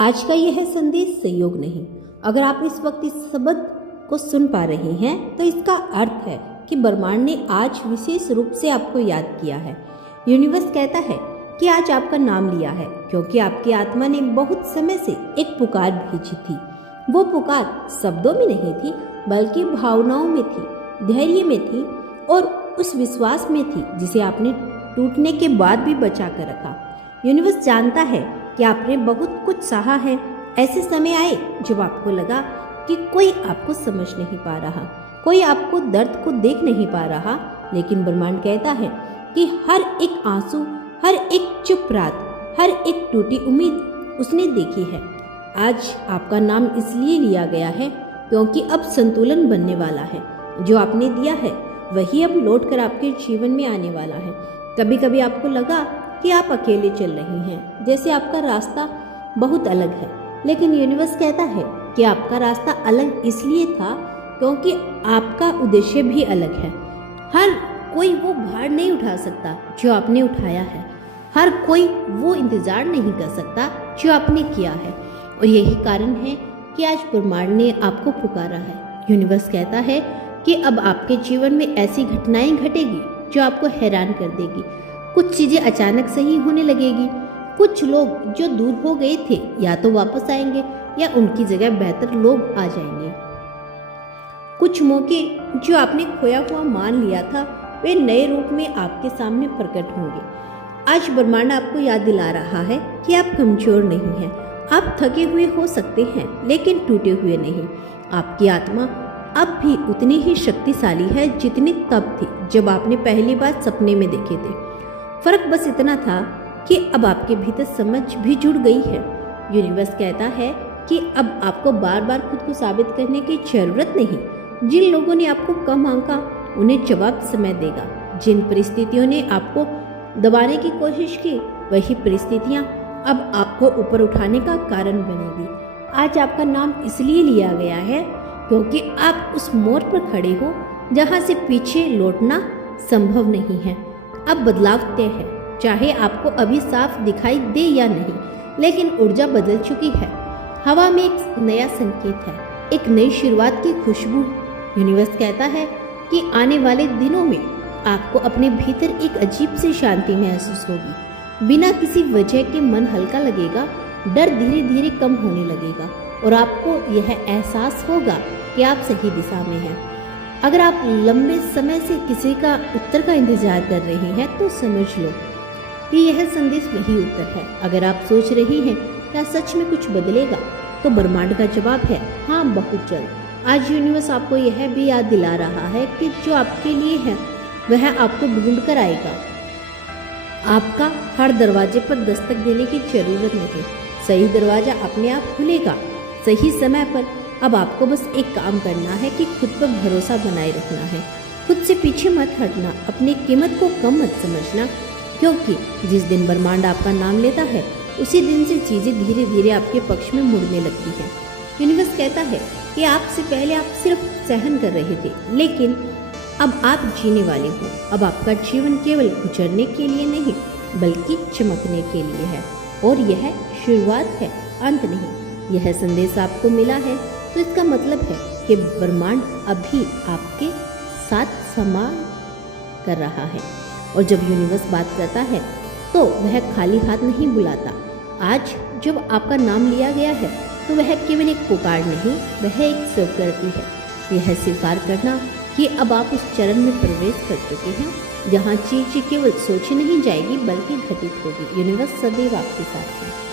आज का यह संदेश सहयोग नहीं। अगर आप इस वक्त इस शब्द को सुन पा रहे हैं तो इसका अर्थ है कि ब्रह्मांड ने आज विशेष रूप से आपको याद किया है। यूनिवर्स कहता है कि आज आपका नाम लिया है क्योंकि आपकी आत्मा ने बहुत समय से एक पुकार भेजी थी। वो पुकार शब्दों में नहीं थी बल्कि भावनाओं में थी, धैर्य में थी और उस विश्वास में थी जिसे आपने टूटने के बाद भी बचा कर रखा। यूनिवर्स जानता है कि आपने बहुत कुछ सहा है। ऐसे समय आए जब आपको लगा कि कोई आपको समझ नहीं पा रहा, कोई आपको दर्द को देख नहीं पा रहा, लेकिन ब्रह्मांड कहता है कि हर एक आंसू, हर एक चुप रात, हर एक टूटी उम्मीद उसने देखी है। आज आपका नाम इसलिए लिया गया है क्योंकि अब संतुलन बनने वाला है। जो आपने दिया है वही अब लौट कर आपके जीवन में आने वाला है। कभी कभी आपको लगा कि आप अकेले चल रही हैं, जैसे आपका रास्ता बहुत अलग है, लेकिन यूनिवर्स कहता है कि आपका रास्ता अलग इसलिए था क्योंकि आपका उद्देश्य भी अलग है। हर कोई वो भार नहीं उठा सकता जो आपने उठाया है, हर कोई वो इंतजार नहीं कर सकता जो आपने किया है। और यही कारण है कि आज ब्रह्मांड ने आपको पुकारा है। यूनिवर्स कहता है कि अब आपके जीवन में ऐसी घटनाएं घटेगी जो आपको हैरान कर देगी। कुछ चीजें अचानक सही होने लगेगी। कुछ लोग जो दूर हो गए थे या तो वापस आएंगे या उनकी जगह बेहतर लोग आ जाएंगे। कुछ मौके जो आपने खोया हुआ मान लिया था वे नए रूप में आपके सामने प्रकट होंगे। आज ब्रह्मांड आपको याद दिला रहा है कि आप कमजोर नहीं हैं। आप थके हुए हो सकते हैं लेकिन टूटे हुए नहीं। आपकी आत्मा अब भी उतनी ही शक्तिशाली है जितनी तब थी जब आपने पहली बार सपने में देखे थे। फर्क बस इतना था कि अब आपके भीतर समझ भी जुड़ गई है। यूनिवर्स कहता है कि अब आपको बार बार खुद को साबित करने की जरूरत नहीं। जिन लोगों ने आपको कम आंका उन्हें जवाब समय देगा। जिन परिस्थितियों ने आपको दबाने की कोशिश की वही परिस्थितियां अब आपको ऊपर उठाने का कारण बनेगी। आज आपका नाम इसलिए लिया गया है क्योंकि आप उस मोड़ पर खड़े हो जहां से पीछे लौटना संभव नहीं है। अब बदलाव तय है, चाहे आपको अभी साफ दिखाई दे या नहीं, लेकिन ऊर्जा बदल चुकी है। हवा में एक नया संकेत है, एक नई शुरुआत की खुशबू। यूनिवर्स कहता है कि आने वाले दिनों में आपको अपने भीतर एक अजीब सी शांति महसूस होगी। बिना किसी वजह के मन हल्का लगेगा, डर धीरे धीरे कम होने लगेगा और आपको यह एहसास होगा कि आप सही दिशा में हैं। अगर आप लंबे समय से किसी का उत्तर का इंतजार कर रहे हैं तो समझ लो कि यह संदेश वही उत्तर है। अगर आप सोच रही हैं क्या सच में कुछ बदलेगा तो ब्रह्मांड का जवाब है हाँ, बहुत जल्द। आज यूनिवर्स आपको यह भी याद दिला रहा है कि जो आपके लिए है वह आपको ढूंढ कर आएगा। आपका हर दरवाजे पर दस्तक देने की जरूरत नहीं, सही दरवाजा अपने आप खुलेगा सही समय पर। अब आपको बस एक काम करना है कि खुद पर भरोसा बनाए रखना है। खुद से पीछे मत हटना, अपनी कीमत को कम मत समझना, क्योंकि जिस दिन ब्रह्मांड आपका नाम लेता है उसी दिन से चीज़ें धीरे धीरे आपके पक्ष में मुड़ने लगती हैं। यूनिवर्स कहता है कि आपसे पहले आप सिर्फ सहन कर रहे थे, लेकिन अब आप जीने वाले हो। अब आपका जीवन केवल गुजरने के लिए नहीं बल्कि चमकने के लिए है और यह शुरुआत है, अंत नहीं। यह संदेश आपको मिला है तो इसका मतलब है कि ब्रह्मांड अभी आपके साथ संवाद कर रहा है। और जब यूनिवर्स बात करता है तो वह खाली हाथ नहीं बुलाता। आज जब आपका नाम लिया गया है तो वह केवल एक पुकार नहीं, वह एक स्वीकृति है। यह स्वीकार करना कि अब आप उस चरण में प्रवेश कर चुके हैं जहाँ चीज़ केवल सोची नहीं जाएगी बल्कि घटित होगी। यूनिवर्स सदैव आपके साथ है।